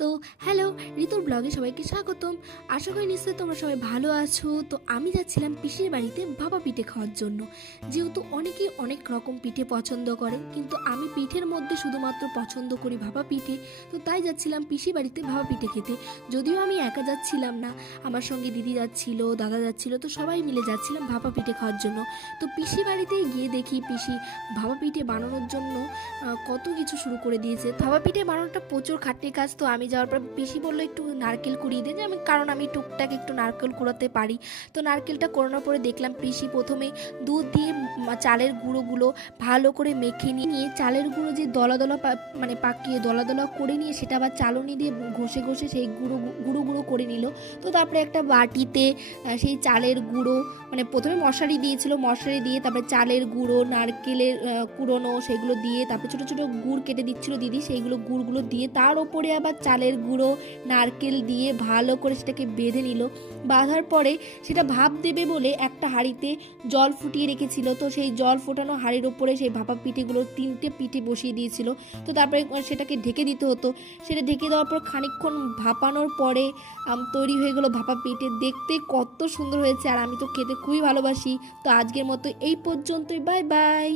তো হ্যালো, ঋতুর ব্লগে সবাইকে স্বাগতম। আশা করি নিশ্চয়ই তোমরা সবাই ভালো আছো। তো আমি যাচ্ছিলাম পিসির বাড়িতে ভাপা পিঠে খাওয়ার জন্য। যেহেতু অনেকেই অনেক রকম পিঠে পছন্দ করে, কিন্তু আমি পিঠের মধ্যে শুধুমাত্র পছন্দ করি ভাপা পিঠে। তো তাই যাচ্ছিলাম পিসির বাড়িতে ভাপা পিঠে খেতে। যদিও আমি একা যাচ্ছিলাম না, আমার সঙ্গে দিদি যাচ্ছিল, দাদা যাচ্ছিল, তো সবাই মিলে যাচ্ছিলাম ভাপা পিঠে খাওয়ার জন্য। তো পিসি বাড়িতে গিয়ে দেখি পিসি ভাপা পিঠে বানানোর জন্য কত কিছু শুরু করে দিয়েছে। ভাপা পিঠে বানানোটা প্রচুর খাটনির কাজ। তো আমি যাওয়ার পর পিসি বললো একটু নারকেল কুড়িয়ে দে, যে আমি কারণ আমি টুকটাক একটু নারকেল কুড়াতে পারি। তো নারকেলটা কোরানোর পরে দেখলাম পিসি প্রথমে দুধ দিয়ে চালের গুঁড়োগুলো ভালো করে মেখে নিয়ে চালের গুঁড়ো যে দলা দলা মানে পাকিয়ে দলা দলা করে নিয়ে সেটা আবার চালনি দিয়ে ঘষে ঘষে সেই গুঁড়ো গুঁড়ো গুঁড়ো করে নিল। তো তারপরে একটা বাটিতে সেই চালের গুঁড়ো, মানে প্রথমে মশারি দিয়েছিল, মশারি দিয়ে তারপরে চালের গুঁড়ো, নারকেলের কুড়োনো সেগুলো দিয়ে, তারপরে ছোটো ছোটো গুড় কেটে দিচ্ছিল দিদি, সেইগুলো গুড়গুলো দিয়ে তার ওপরে আবার চালের গুঁড়ো নারকেল দিয়ে ভালো করে সেটাকে বেঁধে নিল। বাঁধার পরে সেটা ভাপ দেবে বলে একটা হাঁড়িতে জল ফুটিয়ে রেখেছিল। তো সেই জল ফোটানো হাঁড়ির ওপরে সেই ভাপা পিঠেগুলো 3টে পিঠে বসিয়ে দিয়েছিল। তো তারপরে সেটাকে ঢেকে দিতে হতো। সেটা ঢেকে দেওয়ার পর খানিকক্ষণ ভাপানোর পরে তৈরি হয়ে গেলো ভাপা পিঠে। দেখতে কত সুন্দর হয়েছে, আর আমি তো খেতে খুবই ভালোবাসি। তো আজকের মতো এই পর্যন্তই, বাই বাই।